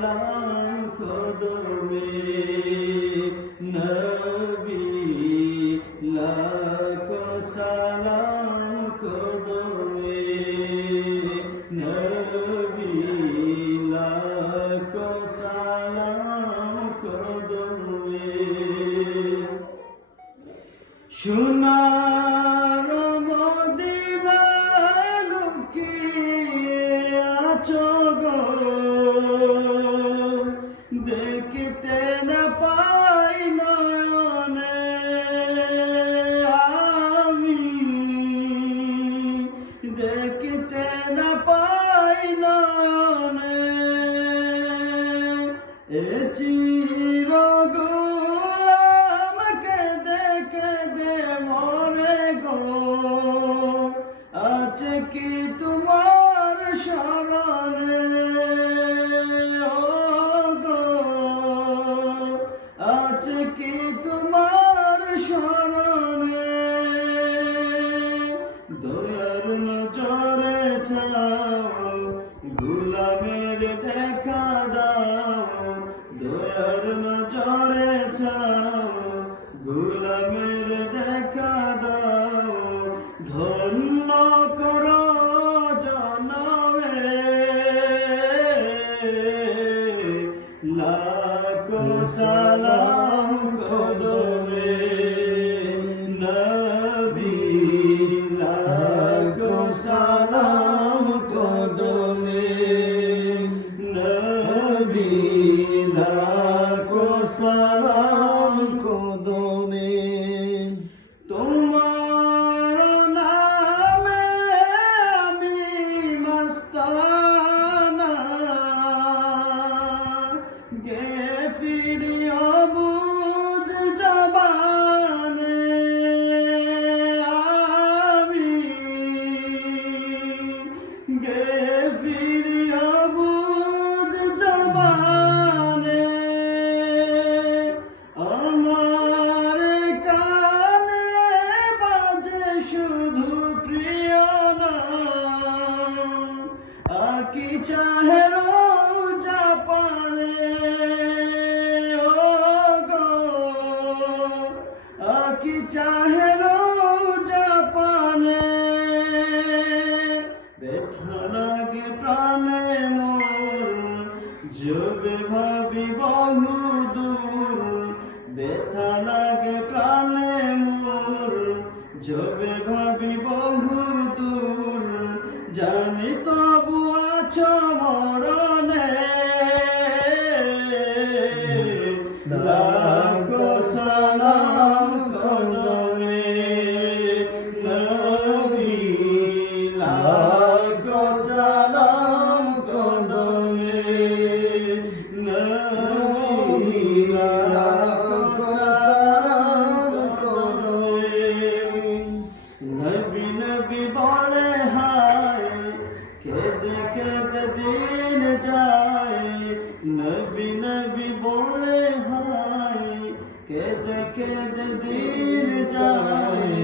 সালাম কদমে নবী লাখো সালাম কদমে নবী লাখো সালাম কদমে সোনার মদিনা লুকিয়ে আছো গো দেখতে না পাই নয়নে আমি দেখতে না পাই নয়নে এ চির গোলাম কেঁদে কেঁদে মরে গো আছে কি তোমার শরণে আছে কি তোমার শরণে দয়ার নজরে চাও গোলামের দেখা দাও দয়ার নজরে চাও গোলামের দেখা দাও ধন্য কর জনমে লাখো সালাম কদমে নবী লাখো সালাম কদমে নবী লাখো সালাম কদমে তোমার নামে আমি মস্তানা গে ফিরিও বুঝ জবানে আমি গে ফিরিও বুঝ জবানে আমার কানে বাজে শুধু প্রিয় নাম আকি চাহে রোজা পানে কি চাহে রোজা পানে ব্যথা লাগে প্রাণে মোর যবে ভাবি বহু দূর ব্যথা লাগে প্রাণে মোর যবে ভাবি বহু দূর জানি তবু আছো মরণে লাখো সালাম কদমে নবী লাখো সালাম কদমে নবী লাখো সালাম কদমে নবী নবী বলে হায় কেঁদে কেঁদে দিন যায় নবী নবী বলে হায় কেঁদে কেঁদে দিন যায়